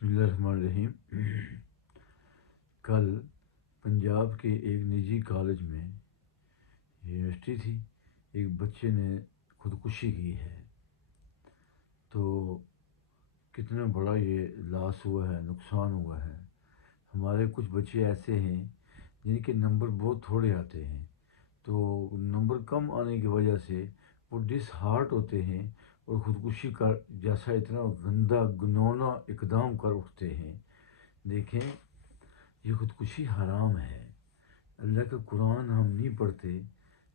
بسم اللہ الرحمن الرحیم۔ کل پنجاب کے ایک نجی کالج میں یونیورسٹی تھی، ایک بچے نے خودکشی کی ہے۔ تو کتنا بڑا یہ لاس ہوا ہے، نقصان ہوا ہے۔ ہمارے کچھ بچے ایسے ہیں جن کے نمبر بہت تھوڑے آتے ہیں، تو نمبر کم آنے کی وجہ سے وہ ڈس ہارٹ ہوتے ہیں اور خودکشی کا جیسا اتنا گندا گنونا اقدام کر اٹھتے ہیں۔ دیکھیں، یہ خودکشی حرام ہے۔ اللہ کا قرآن ہم نہیں پڑھتے،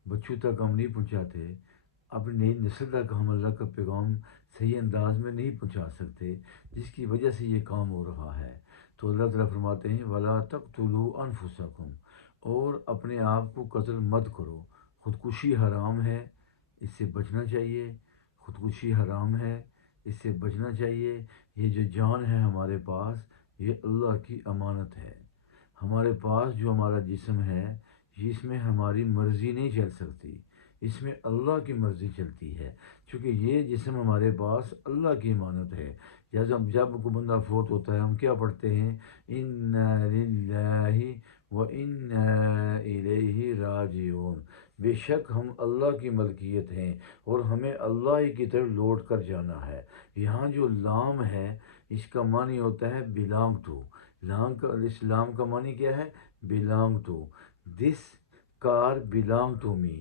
بچوں تک ہم نہیں پہنچاتے، اپنی نئی نسل تک ہم اللہ کا پیغام صحیح انداز میں نہیں پہنچا سکتے، جس کی وجہ سے یہ کام ہو رہا ہے۔ تو اللہ تعالیٰ فرماتے ہیں وَلَا تَقْتُلُوا أَنفُسَكُمْ، اور اپنے آپ کو قتل مت کرو۔ خودکشی حرام ہے، اس سے بچنا چاہیے۔ خودکشی حرام ہے، اس سے بچنا چاہیے۔ یہ جو جان ہے ہمارے پاس، یہ اللہ کی امانت ہے۔ ہمارے پاس جو ہمارا جسم ہے، اس میں ہماری مرضی نہیں چل سکتی، اس میں اللہ کی مرضی چلتی ہے، چونکہ یہ جسم ہمارے پاس اللہ کی امانت ہے۔ جب کوئی بندہ فوت ہوتا ہے، ہم کیا پڑھتے ہیں؟ اِنَّا لِلَّهِ وَإِنَّا إِلَيْهِ راجعون۔ بے شک ہم اللہ کی ملکیت ہیں اور ہمیں اللہ ہی کی طرف لوٹ کر جانا ہے۔ یہاں جو لام ہے، اس کا معنی ہوتا ہے belong to۔ اس لام کا معنی کیا ہے؟ belong to۔ This car belong to me۔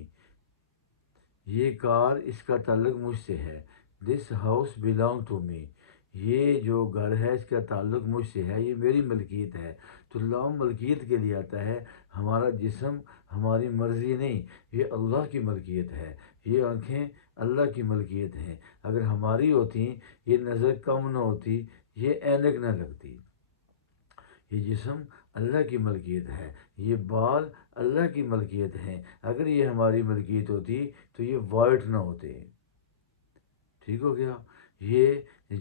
یہ کار، اس کا تعلق مجھ سے ہے۔ This house belong to me۔ یہ جو گھر ہے، اس کا تعلق مجھ سے ہے، یہ میری ملکیت ہے۔ تو لام ملکیت کے لیے آتا ہے۔ ہمارا جسم ہماری مرضی نہیں، یہ اللہ کی ملکیت ہے۔ یہ آنکھیں اللہ کی ملکیت ہیں۔ اگر ہماری ہوتی، یہ نظر کم نہ ہوتی، یہ اینک نہ لگتی۔ یہ جسم اللہ کی ملکیت ہے، یہ بال اللہ کی ملکیت ہیں۔ اگر یہ ہماری ملکیت ہوتی تو یہ وائٹ نہ ہوتے۔ ٹھیک ہو گیا؟ یہ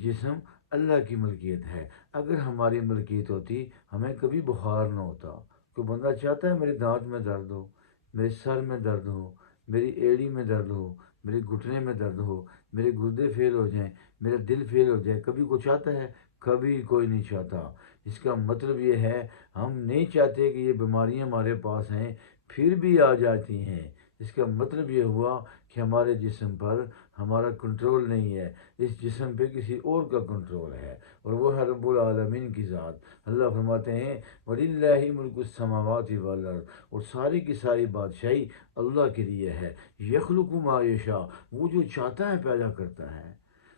جسم اللہ کی ملکیت ہے۔ اگر ہماری ملکیت ہوتی، ہمیں کبھی بخار نہ ہوتا۔ کوئی بندہ چاہتا ہے میرے دانت میں درد ہو، میرے سر میں درد ہو، میری ایڑی میں درد ہو، میرے گھٹنے میں درد ہو، میرے گردے فیل ہو جائیں، میرا دل فیل ہو جائے؟ کبھی کوئی چاہتا ہے؟ کبھی کوئی نہیں چاہتا۔ اس کا مطلب یہ ہے، ہم نہیں چاہتے کہ یہ بیماریاں ہمارے پاس ہیں، پھر بھی آ جاتی ہیں۔ اس کا مطلب یہ ہوا کہ ہمارے جسم پر ہمارا کنٹرول نہیں ہے، اس جسم پہ کسی اور کا کنٹرول ہے، اور وہ ہے رب العالمین کی ذات۔ اللہ فرماتے ہیں وَلِلَّهِ مُلْكُ السَّمَاوَاتِ وَالْأَرْضِ، اور ساری کی ساری بادشاہی اللہ کے لیے ہے۔ يَخْلُقُ مَا يَشَاءُ، وہ جو چاہتا ہے پیدا کرتا ہے۔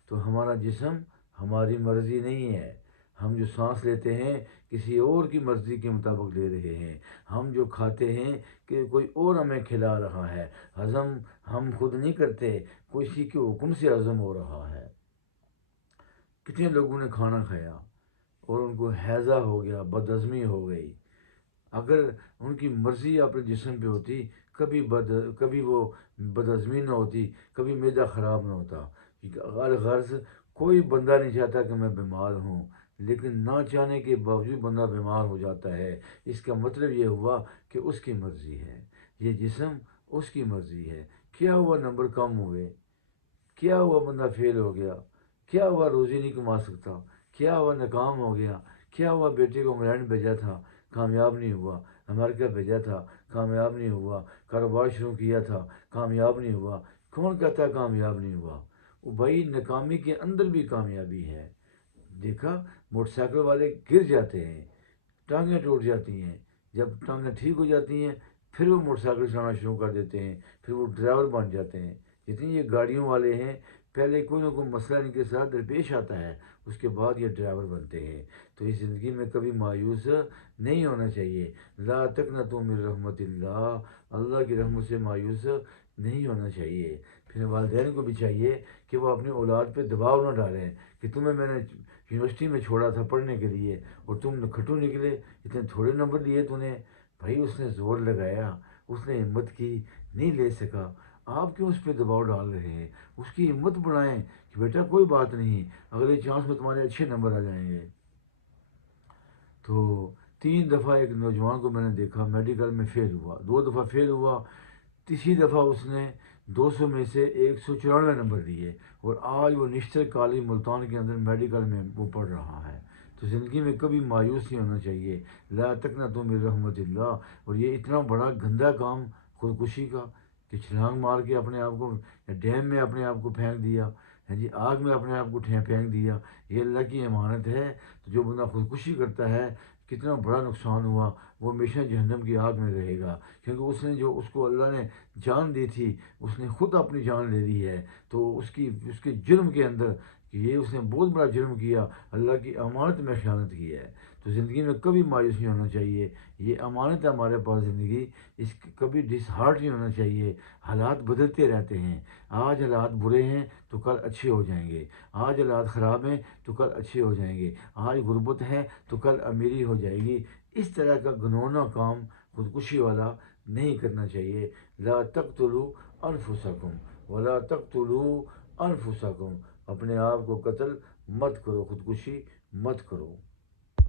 تو ہمارا جسم ہماری مرضی نہیں ہے۔ ہم جو سانس لیتے ہیں، کسی اور کی مرضی کے مطابق لے رہے ہیں۔ ہم جو کھاتے ہیں، کہ کوئی اور ہمیں کھلا رہا ہے۔ ہضم ہم خود نہیں کرتے، کسی کے حکم سے ہضم ہو رہا ہے۔ کتنے لوگوں نے کھانا کھایا اور ان کو ہیضہ ہو گیا، بدہضمی ہو گئی۔ اگر ان کی مرضی اپنے جسم پہ ہوتی، کبھی وہ بدہضمی نہ ہوتی، کبھی معدہ خراب نہ ہوتا۔ غرض کوئی بندہ نہیں چاہتا کہ میں بیمار ہوں، لیکن نہ چاہنے کے باوجود بندہ بیمار ہو جاتا ہے۔ اس کا مطلب یہ ہوا کہ اس کی مرضی ہے، یہ جسم اس کی مرضی ہے۔ کیا ہوا نمبر کم ہوئے؟ کیا ہوا بندہ فیل ہو گیا؟ کیا ہوا روزی نہیں کما سکتا؟ کیا ہوا ناکام ہو گیا؟ کیا ہوا بیٹے کو انگلینڈ بھیجا تھا، کامیاب نہیں ہوا؟ امریکہ بھیجا تھا، کامیاب نہیں ہوا؟ کاروبار شروع کیا تھا، کامیاب نہیں ہوا؟ کون کہتا ہے کامیاب نہیں ہوا؟ وہ بھائی، ناکامی کے اندر بھی کامیابی ہے۔ دیکھا، موٹر سائیکل والے گر جاتے ہیں، ٹانگیں ٹوٹ جاتی ہیں، جب ٹانگیں ٹھیک ہو جاتی ہیں پھر وہ موٹر سائیکل چلانا شروع کر دیتے ہیں، پھر وہ ڈرائیور بن جاتے ہیں۔ جتنی یہ گاڑیوں والے ہیں، پہلے کوئی نہ کوئی مسئلہ ان کے ساتھ درپیش آتا ہے، اس کے بعد یہ ڈرائیور بنتے ہیں۔ تو اس زندگی میں کبھی مایوس نہیں ہونا چاہیے۔ لا تقنطوا من رحمت اللہ، اللہ کی رحمت سے مایوس نہیں ہونا چاہیے۔ پھر والدین کو بھی چاہیے کہ وہ اپنی اولاد پہ دباؤ نہ ڈالیں کہ تمہیں میں نے یونیورسٹی میں چھوڑا تھا پڑھنے کے لیے اور تم کھٹو نکلے، اتنے تھوڑے نمبر لیے تو نے۔ بھائی، اس نے زور لگایا، اس نے ہمت کی، نہیں لے سکا، آپ کیوں اس پہ دباؤ ڈال رہے ہیں؟ اس کی ہمت بڑھائیں کہ بیٹا کوئی بات نہیں، اگلے چانس میں تمہارے اچھے نمبر آ جائیں گے۔ تو 3 دفعہ ایک نوجوان کو میں نے دیکھا میڈیکل میں فیل ہوا، 2 دفعہ فیل ہوا، تیسری دفعہ اس نے 200 میں سے 194 نمبر لیے، اور آج وہ نشتر کالج ملتان کے اندر میڈیکل میں وہ پڑھ رہا ہے۔ تو زندگی میں کبھی مایوس نہیں ہونا چاہیے. لا تقنطوا من رحمت اللہ. اور یہ اتنا بڑا گندا کام خودکشی کا کہ چھلانگ مار کے اپنے آپ کو ڈیم میں اپنے آپ کو پھینک دیا. ہاں جی، آگ میں اپنے آپ کو پھینک دیا. یہ اللہ کی امانت ہے. تو جو بندہ خودکشی کرتا ہے کتنا بڑا نقصان ہوا. وہ ہمیشہ جہنم کی آگ میں رہے گا، کیونکہ اس نے جو اس کو اللہ نے جان دی تھی اس نے خود اپنی جان لے لی ہے. تو اس کے جرم کے اندر کہ یہ اس نے بہت بڑا جرم کیا، اللہ کی امانت میں خیانت کی ہے. تو زندگی میں کبھی مایوس نہیں ہونا چاہیے. یہ امانت ہے ہمارے پاس زندگی. کبھی ڈس ہارٹ نہیں ہونا چاہیے. حالات بدلتے رہتے ہیں. آج حالات برے ہیں تو کل اچھے ہو جائیں گے. آج حالات خراب ہیں تو کل اچھے ہو جائیں گے. آج غربت ہے تو کل امیری ہو جائے گی. اس طرح کا گنونا کام خودکشی والا نہیں کرنا چاہیے. لا تقتلوا انفسکم ولا تقتلوا انفسکم. اپنے آپ کو قتل مت کرو، خودکشی مت کرو.